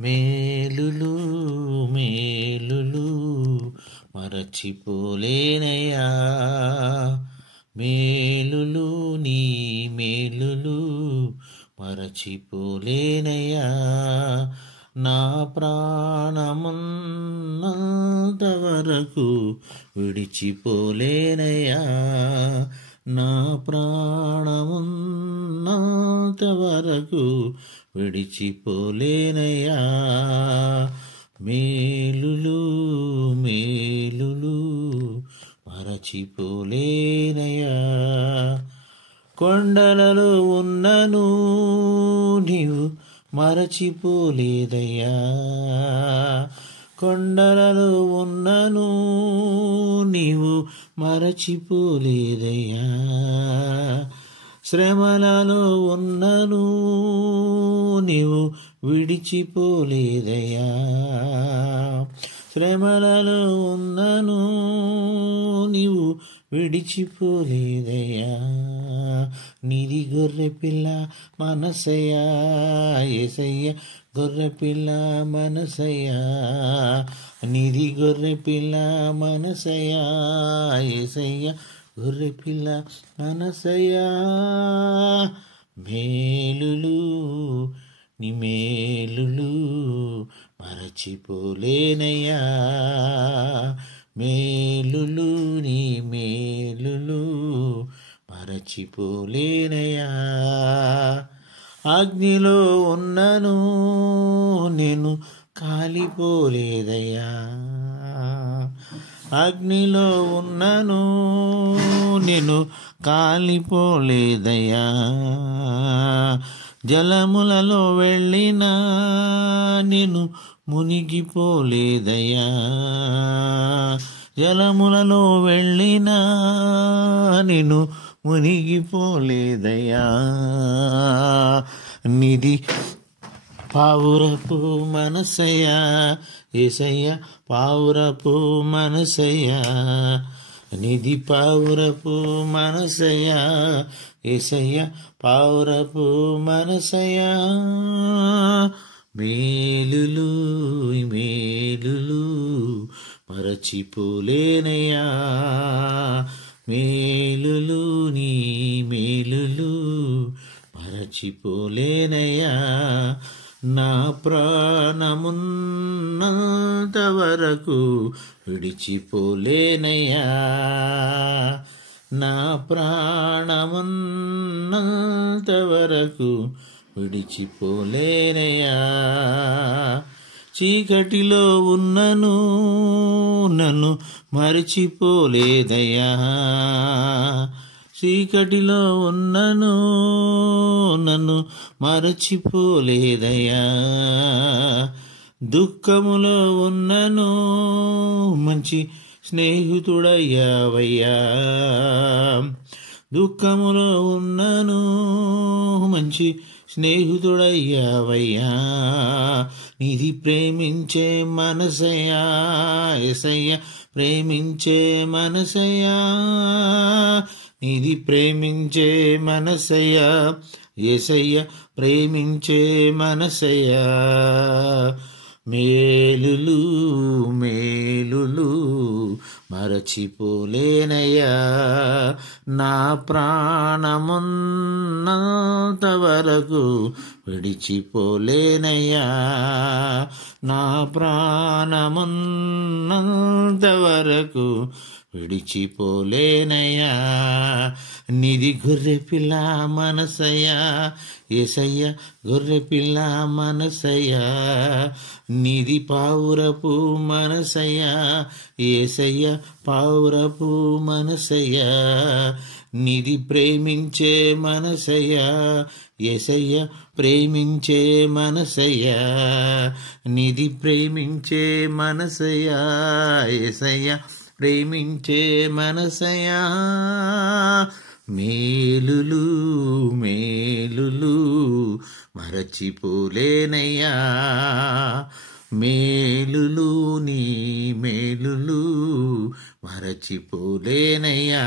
మేలులు మేలులు మరచిపోలేనయ్యా, మేలులు నీ మేలులు మరచిపోలేనయ్యా. నా ప్రాణమున్నంత వరకు విడిచిపోలేనయ్యా, నా ప్రాణమున్నంత వరకు విడిచిపోలేనయ్యా. మేలులు మేలులు మరచిపోలేనయ్యా. కొండలలో ఉన్నను నీవు మరచిపోలేదయ్యా, కొండలలో ఉన్నను నీవు మరచిపోలేదయ్యా. శ్రమలలో ఉన్నను నీవు విడిచిపోలేదయ్యా, శ్రమలలో ఉన్నను నీవు విడిచిపోలేదయ్యా. నీది గొర్రె పిల్ల మనసయ్యా యేసయ్య, గొర్రె పిల్ల మనసయ్యా, నీది గొర్రె పిల్ల మనసయ్యా యేసయ్య, గొర్రె పిల్ల మనసయ్యా. మేలులు నీ మేలులు మరచిపోలేనయ్యా, మేలులు నీ మేలులు మరచిపోలేనయ్యా. అగ్నిలో ఉన్నను నేను కాలిపోలేదయ్యా, అగ్నిలో ఉన్నను నేను కాలిపోలేదయ్యా. జలములలో వెళ్ళినా నేను మునిగిపోలేదయ్యా, జలములలో వెళ్ళినా నేను మునిగిపోలేదయ్యా. నిధి పావురపు మనసయ్యా యేసయ్య, పావురపు మనసయ్యా, నిధి పావురపు మనసయ్యా యేసయ్య, పావురపు మనసయ్యా. మేలులు మేలులు మరచిపోలేనయ్యా, మేలులు నీ మేలులు మరచిపోలేనయ్యా. నా ప్రాణమున్నంత వరకు విడిచిపోలేనయ్యా, నా ప్రాణమున్నంత వరకు విడిచిపోలేనయ్యా. చీకటిలో ఉన్నను నన్ను మరిచిపోలేదయ్యా, చీకటిలో ఉన్నను నన్ను మరచిపోలేదయ్యా. దుఃఖములో ఉన్నను మంచి స్నేహితుడయ్యావయ్యా, దుఃఖములో ఉన్నను మంచి స్నేహితుడయ్యావయ్యా. నిధి ప్రేమించే మనసయ్యా యేసయ్య, ప్రేమించే మనసయ్యా, నిధి ప్రేమించే మనసయ్యా యేసయ్య, ప్రేమించే మనసయ్యా. మేలులు మేలులు మరచిపోలేనయ్యా, నా ప్రాణమున్నంత వరకు విడిచిపోలేనయ్యా, నా ప్రాణమున్నంత వరకు విడిచిపోలేనయ్యా. నిధి గొర్రె పిల్ల మనసయ్యా యేసయ్య, గొర్రె పిల్ల మనసయ్యా, నిధి పావురపు మనసయ్యా యేసయ్య, పావురపు మనసయ్యా. నిధి ప్రేమించే మనసయ్యా యేసయ్య, ప్రేమించే మనసయ్యా, నిధి ప్రేమించే మనసయ్యా యేసయ్య, ప్రేమించే మనసయ్యా. మేలులు మేలులు మరచిపోలేనయ్యా, మేలులు నీ మేలులు మరచిపోలేనయ్యా.